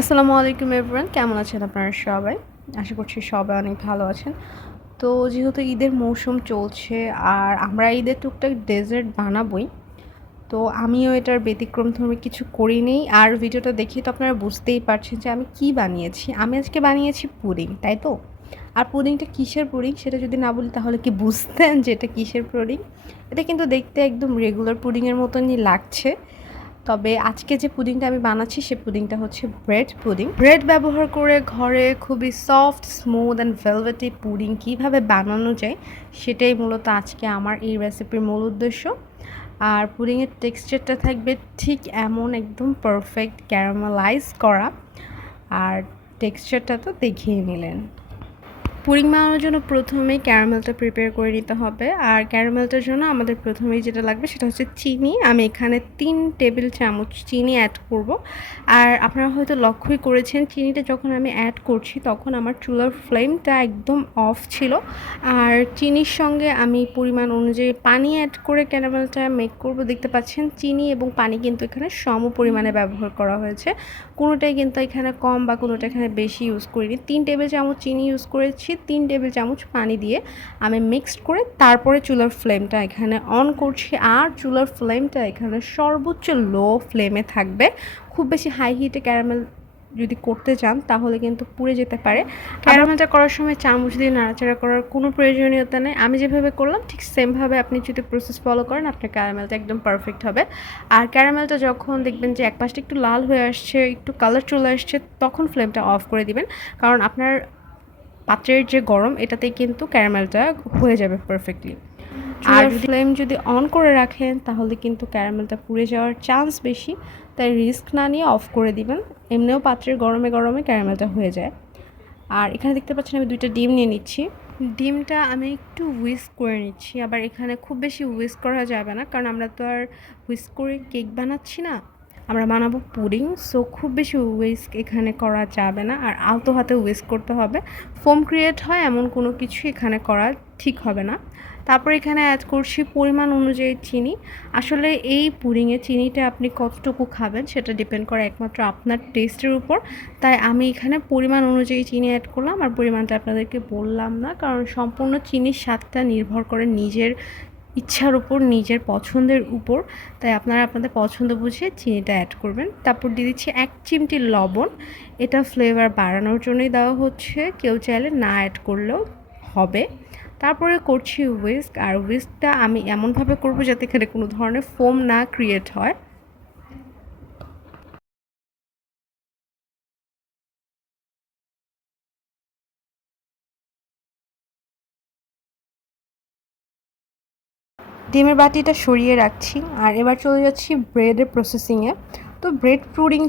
আসসালামু আলাইকুম এভরিওয়ান, কেমন আছেন আপনারা সবাই? আশা করছি সবাই অনেক ভালো আছেন। তো যেহেতু ঈদের মৌসুম চলছে আর আমরা ঈদের টুকটাক ডেজার্ট বানাবোই। তো আমিও এটার ব্যতিক্রমধর্মী কিছু করিনি। আর ভিডিওটা দেখেই তো আপনারা বুঝতেই পারছেন যে আমি কি বানিয়েছি। আমি আজকে বানিয়েছি পুডিং, তাই তো? আর পুডিংটা কিসের পুডিং সেটা যদি না বলি তাহলে কি বুঝতেন যে এটা কিসের পুডিং? এটা কিন্তু দেখতে একদম রেগুলার পুডিংয়ের মতনই লাগছে। তবে আজকে যে পুডিংটা আমি বানাচ্ছি সে পুডিংটা হচ্ছে ব্রেড পুডিং। ব্রেড ব্যবহার করে ঘরে খুবই soft, smooth and velvety pudding কীভাবে বানানো যায় সেটাই মূলত আজকে আমার এই রেসিপির মূল উদ্দেশ্য। আর পুডিংয়ের টেক্সচারটা থাকবে ঠিক এমন, একদম পারফেক্ট ক্যারামেলাইজ করা। আর টেক্সচারটা তো দেখেই নিলেন। পুডিং বানানোর জন্য প্রথমেই ক্যারামেলটা প্রিপেয়ার করে নিতে হবে। আর ক্যারামেলটার জন্য আমাদের প্রথমেই যেটা লাগবে সেটা হচ্ছে চিনি। আমি এখানে 3 টেবিল চামচ চিনি অ্যাড করব। আর আপনারা হয়তো লক্ষ্যই করেছেন চিনিটা যখন আমি অ্যাড করছি তখন আমার চুলার ফ্লেমটা একদম অফ ছিল। আর চিনির সঙ্গে আমি পরিমাণ অনুযায়ী পানি অ্যাড করে ক্যারামেলটা মেক করব। দেখতে পাচ্ছেন চিনি এবং পানি কিন্তু এখানে সম পরিমাণে ব্যবহার করা হয়েছে, কোনোটাই কিন্তু এখানে কম বা কোনোটা এখানে বেশি ইউজ করিনি। 3 টেবিল চামচ চিনি ইউজ করেছি, 3 টেবিল চামচ পানি দিয়ে আমি মিক্সড করে তারপরে চুলার ফ্লেমটা এখানে অন করছি। আর চুলার ফ্লেমটা এখানে সর্বোচ্চ লো ফ্লেমে থাকবে। খুব বেশি হাই হিটে ক্যারামেল যদি করতে চান তাহলে কিন্তু পুড়ে যেতে পারে। ক্যারামেলটা করার সময় চামচ দিয়ে নাড়াচাড়া করার কোনো প্রয়োজনীয়তা নেই। আমি যেভাবে করলাম ঠিক সেমভাবে আপনি যদি প্রসেস ফলো করেন আপনার ক্যারামেলটা একদম পারফেক্ট হবে। আর ক্যারামেলটা যখন দেখবেন যে এক পাশটা একটু লাল হয়ে আসছে, একটু কালার চলে আসছে, তখন ফ্লেমটা অফ করে দিবেন। কারণ আপনার পাত্রের যে গরম এটাতেই কিন্তু ক্যারামেলটা হয়ে যাবে পারফেক্টলি। আর ফ্লেম যদি অন করে রাখেন তাহলে কিন্তু ক্যারামেলটা পুড়ে যাওয়ার চান্স বেশি, তাই রিস্ক না নিয়ে অফ করে দিবেন। এমনিও পাত্রের গরমে গরমে ক্যারামেলটা হয়ে যায়। আর এখানে দেখতে পাচ্ছেন আমি 2টা ডিম নিয়ে নিচ্ছি। ডিমটা আমি একটু হুইস্ক করে নিচ্ছি। আবার এখানে খুব বেশি হুইস্ক করা যাবে না, কারণ আমরা তো আর হুইস্ক করে কেক বানাচ্ছি না, আমরা বানাবো পুডিং। সো খুব বেশি হুইস্ক এখানে করা যাবে না, আর আলতো হাতে হুইস্ক করতে হবে। ফোম ক্রিয়েট হয় এমন কোনো কিছু এখানে করা ঠিক হবে না। তারপর এখানে অ্যাড করছি পরিমাণ অনুযায়ী চিনি। আসলে এই পুডিংয়ে চিনিটা আপনি কতটুকু খাবেন সেটা ডিপেন্ড করে একমাত্র আপনার টেস্টের উপর। তাই আমি এখানে পরিমাণ অনুযায়ী চিনি অ্যাড করলাম, আর পরিমাণটা আপনাদেরকে বললাম না, কারণ সম্পূর্ণ চিনির স্বাদটা নির্ভর করে নিজের ইচ্ছার উপর, নিজের পছন্দের উপর। তাই আপনারা আপনাদের পছন্দ বুঝে চিনিটা অ্যাড করবেন। তারপর দিয়ে দিচ্ছি 1 চিমটি লবণ। এটা ফ্লেভার বাড়ানোর জন্যই দেওয়া হচ্ছে, কেউ চাইলে না অ্যাড করলেও হবে। তারপরে করছি হুইস্ক। আর হুইস্কটা আমি এমনভাবে করব যাতে এখানে কোনো ধরনের ফোম না ক্রিয়েট হয়। ডিমের বাটিটা সরিয়ে রাখছি। আর এবার চলে যাচ্ছি ব্রেডের প্রসেসিংয়ে। তো ব্রেড পুডিং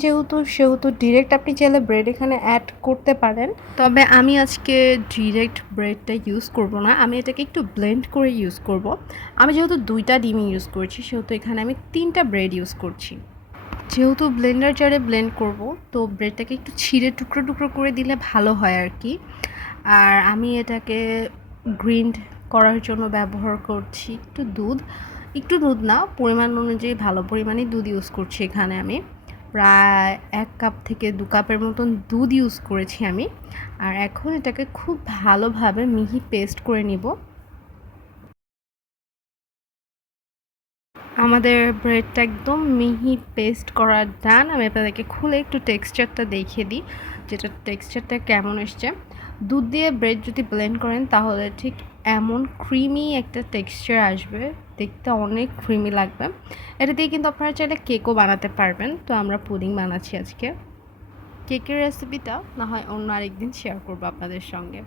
সেহেতু ডিরেক্ট আপনি চাইলে ব্রেড এখানে অ্যাড করতে পারেন, তবে আমি আজকে ডিরেক্ট ব্রেডটা ইউজ করব না, আমি এটাকে একটু ব্লেন্ড করে ইউজ করব। আমি যেহেতু 2টা ডিম ইউজ করছি সেহেতু এখানে আমি 3টা ব্রেড ইউজ করছি। যেহেতু ব্লেন্ডার জারে ব্লেন্ড করব, তো ব্রেডটাকে একটু ছিঁড়ে টুকরো টুকরো করে দিলে ভালো হয় আর কি। আর আমি এটাকে গ্রিন্ড করার জন্য ব্যবহার করছি একটু দুধ না, পরিমাণ অনুযায়ী ভালো পরিমাণে দুধ ইউজ করছি। এখানে আমি প্রায় 1 কাপ থেকে 2 কাপের মতন দুধ ইউজ করেছি আমি। আর এখন এটাকে খুব ভালোভাবে মিহি পেস্ট করে নিব। আমাদের ব্রেডটা একদম মিহি পেস্ট করা ডান। আমি আপনাদেরকে খুলে একটু টেক্সচারটা দেখিয়ে দিই, যেটা টেক্সচারটা কেমন এসছে। দুধ দিয়ে ব্রেড যদি ব্লেন্ড করেন তাহলে ঠিক এমন ক্রিমি একটা টেক্সচার আসবে, দেখতে অনেক ক্রিমি লাগবে। এটা দিয়ে কিন্তু আপনারা চাইলে কেকও বানাতে পারবেন। তো আমরা পুডিং বানাচ্ছি আজকে। কেকের রেসিপিটা না হয় অন্য আরেকদিন শেয়ার করবো আপনাদের সঙ্গে।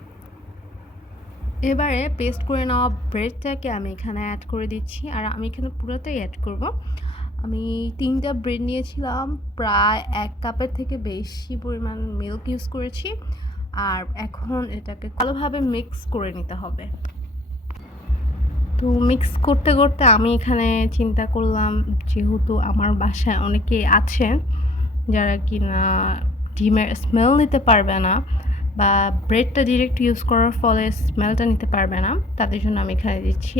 এবারে পেস্ট করে নেওয়া ব্রেডটাকে আমি এখানে অ্যাড করে দিচ্ছি। আর আমি এখানে পুরোটাই অ্যাড করব। আমি 3টা ব্রেড নিয়েছিলাম, প্রায় 1 কাপের থেকে বেশি পরিমাণ মিল্ক ইউজ করেছি। আর এখন এটাকে ভালোভাবে মিক্স করে নিতে হবে। তো মিক্স করতে করতে আমি এখানে চিন্তা করলাম, যেহেতু আমার বাসায় অনেকেই আছেন যারা কিনা ডিমের স্মেল নিতে পারবে না বা ব্রেডটা ডিরেক্ট ইউজ করার ফলে স্মেলটা নিতে পারবে না, তাদের জন্য আমি এখানে দিচ্ছি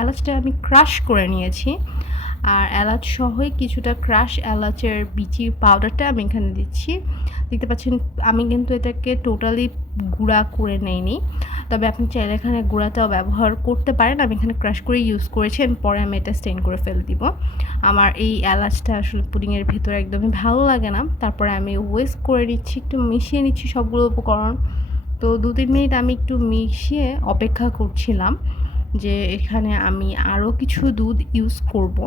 এলাচটা আমি ক্রাশ করে নিয়েছি। আর এলাচ সহই কিছুটা ক্রাশ এলাচের বিচি পাউডারটা আমি এখানে দিচ্ছি। দেখতে পাচ্ছেন আমি কিন্তু এটাকে টোটালি গুঁড়া করে নেইনি, তবে আপনি চাইলে এখানে গুঁড়াটাও ব্যবহার করতে পারেন। আমি এখানে ক্রাশ করে ইউজ করেছি, পরে আমি এটা স্টেইন করে ফেলে দিব। আমার এই এলাচটা আসলে পুডিংয়ের ভেতরে একদমই ভালো লাগে না। তারপরে আমি ওয়েস্ক করে নিচ্ছি, একটু মিশিয়ে নিচ্ছি সবগুলো উপকরণ। তো 2-3 মিনিট আমি একটু মিশিয়ে অপেক্ষা করছিলাম যে এখানে আমি আরও কিছু দুধ ইউজ করব।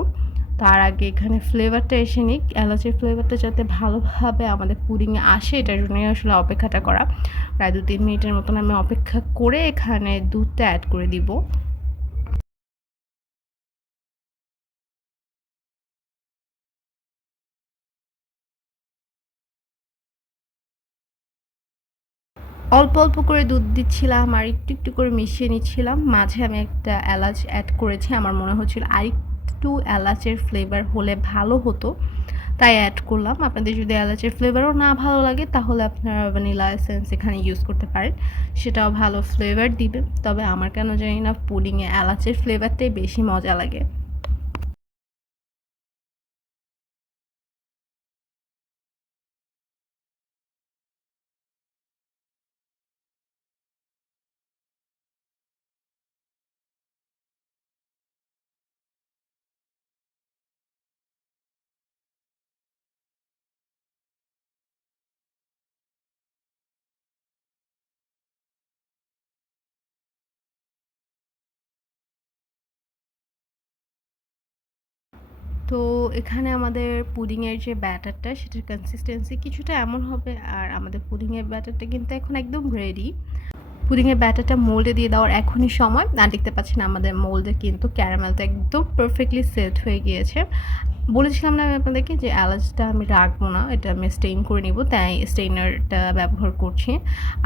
তার আগে এখানে ফ্লেভারটা এসে নিক, এলাচের ফ্লেভারটা যাতে ভালোভাবে আমাদের পুডিংয়ে আসে, এটার জন্যই আসলে অপেক্ষাটা করা। প্রায় 2-3 মিনিটের মতন আমি অপেক্ষা করে এখানে দুধটা অ্যাড করে দিব। অল্প অল্প করে দুধ দিচ্ছিলাম আর একটু একটু করে মিশিয়ে নিচ্ছিলাম। মাঝে আমি একটা এলাচ অ্যাড করেছি, আমার মনে হচ্ছিল আরেকটু এলাচের ফ্লেভার হলে ভালো হতো, তাই অ্যাড করলাম। আপনাদের যদি এলাচের ফ্লেভারও না ভালো লাগে তাহলে আপনারা ভ্যানিলা এসেন্স এখানে ইউজ করতে পারেন, সেটাও ভালো ফ্লেভার দিবে। তবে আমার কেন জানি না পুডিংয়ে এলাচের ফ্লেভারটাই বেশি মজা লাগে। তো এখানে আমাদের পুডিংয়ের যে ব্যাটারটা সেটার কনসিস্টেন্সি কিছুটা এমন হবে, আর আমাদের পুডিংয়ের ব্যাটারটা কিন্তু এখন একদম রেডি। পুডিংয়ের ব্যাটারটা মোল্ডে দিয়ে দেওয়ার এখনই সময়। না, দেখতে পাচ্ছেন আমাদের মোল্ডে কিন্তু ক্যারামেলটা একদম পারফেক্টলি সেট হয়ে গিয়েছে। বলেছিলাম না আমি আপনাদেরকে যে এলাচটা আমি রাখবো না, এটা আমি স্টেইন করে নিব, তাই স্টেইনারটা ব্যবহার করছি।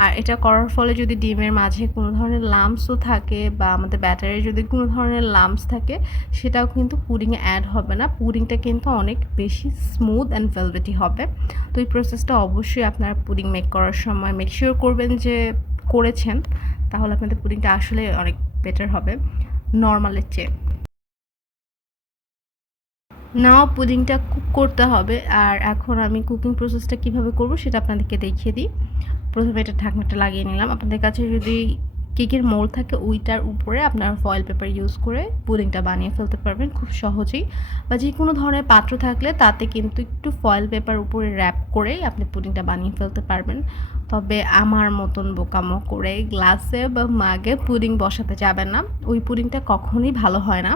আর এটা করার ফলে যদি ডিমের মাঝে কোনো ধরনের লাম্পসও থাকে বা আমাদের ব্যাটারে যদি কোনো ধরনের লাম্পস থাকে, সেটাও কিন্তু পুডিংয়ে অ্যাড হবে না। পুডিংটা কিন্তু অনেক বেশি স্মুথ অ্যান্ড ভেলভেটি হবে। তো এই প্রসেসটা অবশ্যই আপনারা পুডিং মেক করার সময় মেক শিওর করবেন যে করেছেন, তাহলে আপনাদের পুডিংটা আসলে অনেক বেটার হবে নর্মালের চেয়ে। নাও পুডিংটা কুক করতে হবে, আর এখন আমি কুকিং প্রসেসটা কিভাবে করব সেটা আপনাদেরকে দেখিয়ে দিই। প্রথমে এটা ঢাকনাটা লাগিয়ে নিলাম। আপনাদের কাছে যদি কেকের মোল্ড থাকে ওইটার উপরে আপনারা ফয়েল পেপার ইউজ করে পুডিংটা বানিয়ে ফেলতে পারবেন খুব সহজেই, বা যে কোনো ধরনের পাত্র থাকলে তাতে কিন্তু একটু ফয়েল পেপার উপরে র্যাপ করেই আপনি পুডিংটা বানিয়ে ফেলতে পারবেন। তবে আমার মতন বোকামো করে গ্লাসে বা মাগে পুডিং বসাতে যাবেন না, ওই পুডিংটা কখনোই ভালো হয় না।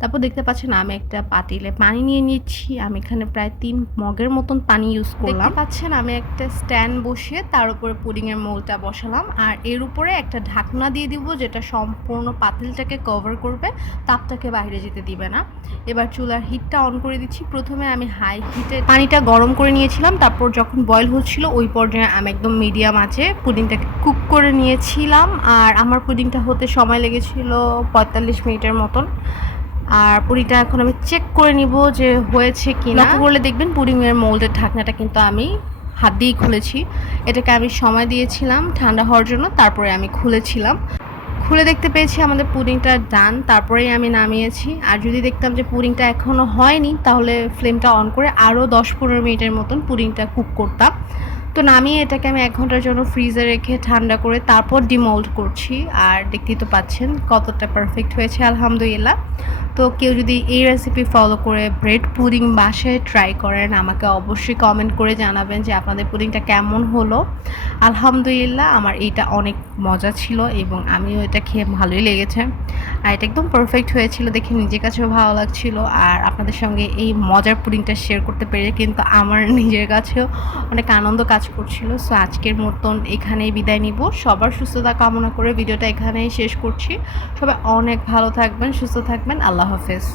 তারপর দেখতে পাচ্ছেন আমি একটা পাতিলে পানি নিয়ে নিচ্ছি। আমি এখানে প্রায় 3 মগের মতন পানি ইউজ করলাম। দেখতে পাচ্ছেন আমি একটা স্ট্যান্ড বসিয়ে তার উপরে পুডিংয়ের মোলটা বসালাম, আর এর উপরে একটা ঢাকনা দিয়ে দিব যেটা সম্পূর্ণ পাতিলটাকে কভার করবে, তাপটাকে বাইরে যেতে দিবে না। এবার চুলার হিটটা অন করে দিচ্ছি। প্রথমে আমি হাই হিটে পানিটা গরম করে নিয়েছিলাম, তারপর যখন বয়েল হচ্ছিল ওই পর্যায়ে আমি একদম মিডিয়াম আঁচে পুডিংটাকে কুক করে নিয়েছিলাম। আর আমার পুডিংটা হতে সময় লেগেছিল 45 মিনিটের মতন। আর পুডিংটা এখন আমি চেক করে নিব যে হয়েছে কিনা। লক্ষ্য করলে দেখবেন পুডিংয়ের মোল্ডের ঢাকনাটা কিন্তু আমি হাত দিয়েই খুলেছি। এটাকে আমি সময় দিয়েছিলাম ঠান্ডা হওয়ার জন্য, তারপরে আমি খুলেছিলাম। খুলে দেখতে পেয়েছি আমাদের পুডিংটা ডান, তারপরেই আমি নামিয়েছি। আর যদি দেখতাম যে পুডিংটা এখনও হয়নি তাহলে ফ্লেমটা অন করে আরও 10-15 মিনিটের মতন পুডিংটা কুক করতাম। তো নামিয়ে এটাকে আমি 1 ঘন্টার জন্য ফ্রিজে রেখে ঠান্ডা করে তারপর ডিমোল্ড করছি। আর দেখতেই তো পাচ্ছেন কতটা পারফেক্ট হয়েছে আলহামদুলিল্লাহ। তো কেউ যদি এই রেসিপি ফলো করে ব্রেড পুডিং বাসায় ট্রাই করেন, আমাকে অবশ্যই কমেন্ট করে জানাবেন যে আপনাদের পুডিংটা কেমন হলো। আলহামদুলিল্লাহ আমার এইটা অনেক মজা ছিল এবং আমিও এটা খেয়ে ভালোই লেগেছে। আর এটা একদম পারফেক্ট হয়েছিল দেখে নিজের কাছেও ভালো লাগছিল। আর আপনাদের সঙ্গে এই মজার পুডিংটা শেয়ার করতে পেরে কিন্তু আমার নিজের কাছেও অনেক আনন্দ কাজ করছিল। সো আজকের মতন এখানেই বিদায় নিব। সবার সুস্থতা কামনা করে ভিডিওটা এখানেই শেষ করছি। সবাই অনেক ভালো থাকবেন, সুস্থ থাকবেন। আল্লাহ হাফেজ।